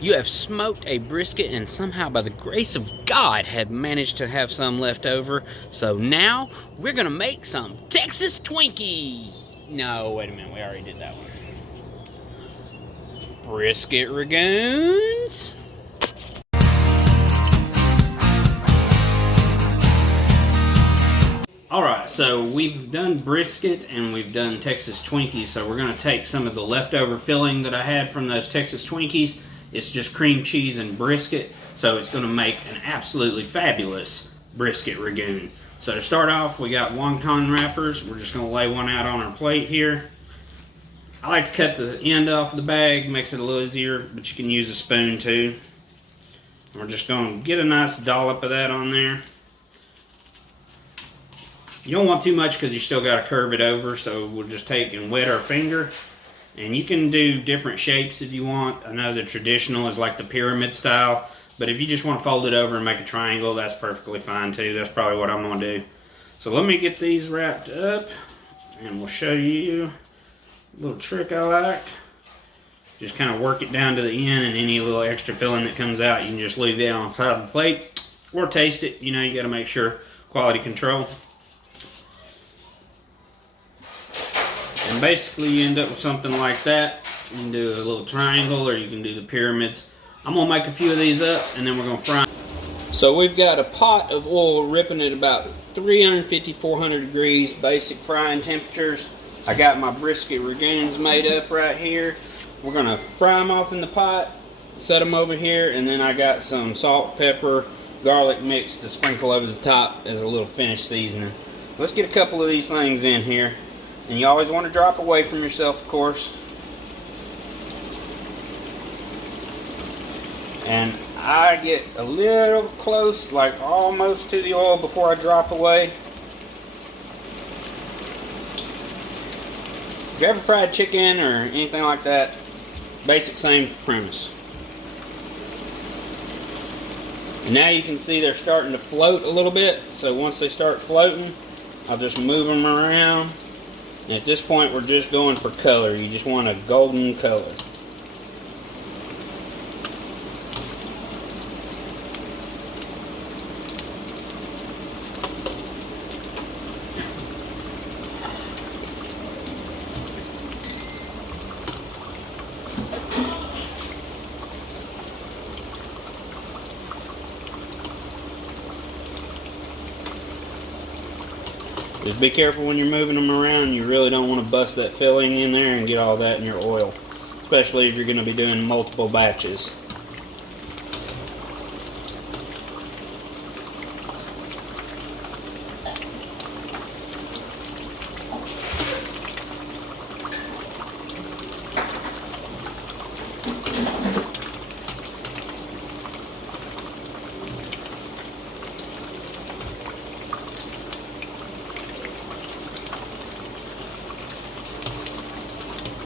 You have smoked a brisket and somehow by the grace of God have managed to have some left over. So now we're gonna make some Texas Twinkie. No, wait a minute, we already did that one. Brisket Rangoons. Alright, so we've done brisket and we've done Texas Twinkies, so we're going to take some of the leftover filling that I had from those Texas Twinkies. It's just cream cheese and brisket, so it's going to make an absolutely fabulous Brisket Rangoon. So to start off, we got wonton wrappers. We're just going to lay one out on our plate here. I like to cut the end off the bag, makes it a little easier, but you can use a spoon too. We're just going to get a nice dollop of that on there. You don't want too much because you still got to curve it over, so we'll just take and wet our finger. And you can do different shapes if you want. I know the traditional is like the pyramid style, but if you just want to fold it over and make a triangle, that's perfectly fine too. That's probably what I'm going to do. So let me get these wrapped up, and we'll show you a little trick I like. Just kind of work it down to the end, and any little extra filling that comes out, you can just leave that on the side of the plate or taste it. You know, you got to make sure quality control. And basically you end up with something like that. You can do a little triangle or you can do the pyramids. I'm going to make a few of these up and then we're going to fry them. So we've got a pot of oil ripping at about 350, 400 degrees, basic frying temperatures. I got my brisket rangoons made up right here. We're going to fry them off in the pot, set them over here, and then I got some salt, pepper, garlic mix to sprinkle over the top as a little finished seasoning. Let's get a couple of these things in here. And you always want to drop away from yourself, of course. And I get a little close, like almost to the oil before I drop away. If you ever fried chicken or anything like that, basic same premise. And now you can see they're starting to float a little bit. So once they start floating, I'll just move them around. And at this point, we're just going for color. You just want a golden color. Just be careful when you're moving them around. You really don't want to bust that filling in there and get all that in your oil, especially if you're going to be doing multiple batches.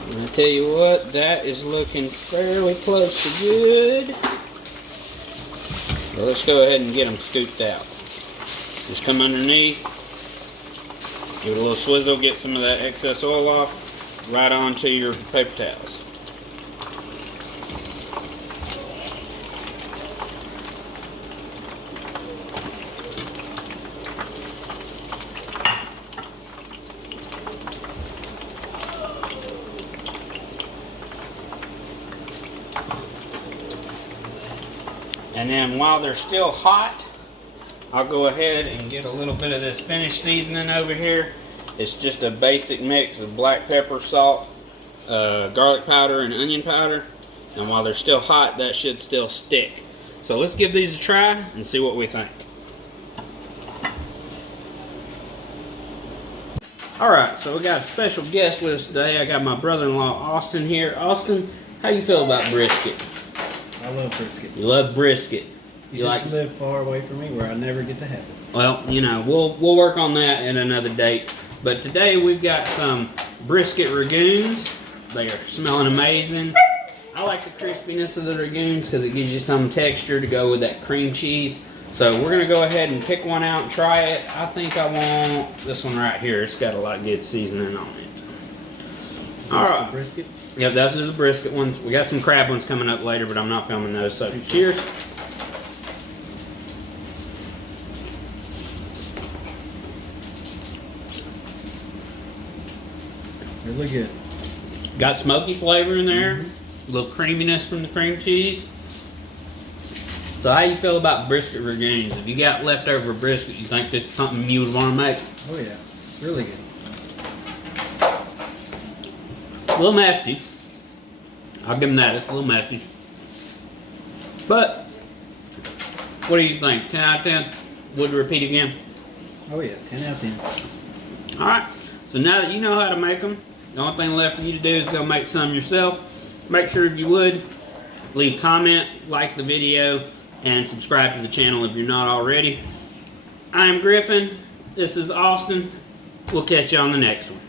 And I tell you what, that is looking fairly close to good. So let's go ahead and get them scooped out. Just come underneath, give it a little swizzle, get some of that excess oil off, right onto your paper towels. And then while they're still hot, I'll go ahead and get a little bit of this finished seasoning over here. It's just a basic mix of black pepper, salt, garlic powder, and onion powder. And while they're still hot, that should still stick. So let's give these a try and see what we think. Alright, so we got a special guest with us today. I got my brother-in-law, Austin, here. Austin, how you feel about brisket? I love brisket. You love brisket. You just live far away from me where I never get to have it. Well, you know, we'll work on that at another date. But today we've got some brisket rangoons. They are smelling amazing. I like the crispiness of the rangoons because it gives you some texture to go with that cream cheese. So we're going to go ahead and pick one out and try it. I think I want this one right here. It's got a lot of good seasoning on it. All right. The brisket? Yep, those are the brisket ones. We got some crab ones coming up later, but I'm not filming those. So cheers. Really good. Got smoky flavor in there. A little creaminess from the cream cheese. So how you feel about brisket rangoons? If you got leftover brisket, you think this is something you would want to make? Oh yeah, really good. A little messy. I'll give them that. It's a little messy. But what do you think? 10 out of 10? Would repeat again? Oh yeah, 10 out of 10. All right. So now that you know how to make them, the only thing left for you to do is go make some yourself. Make sure if you would leave a comment, like the video, and subscribe to the channel if you're not already. I am Griffin. This is Austin. We'll catch you on the next one.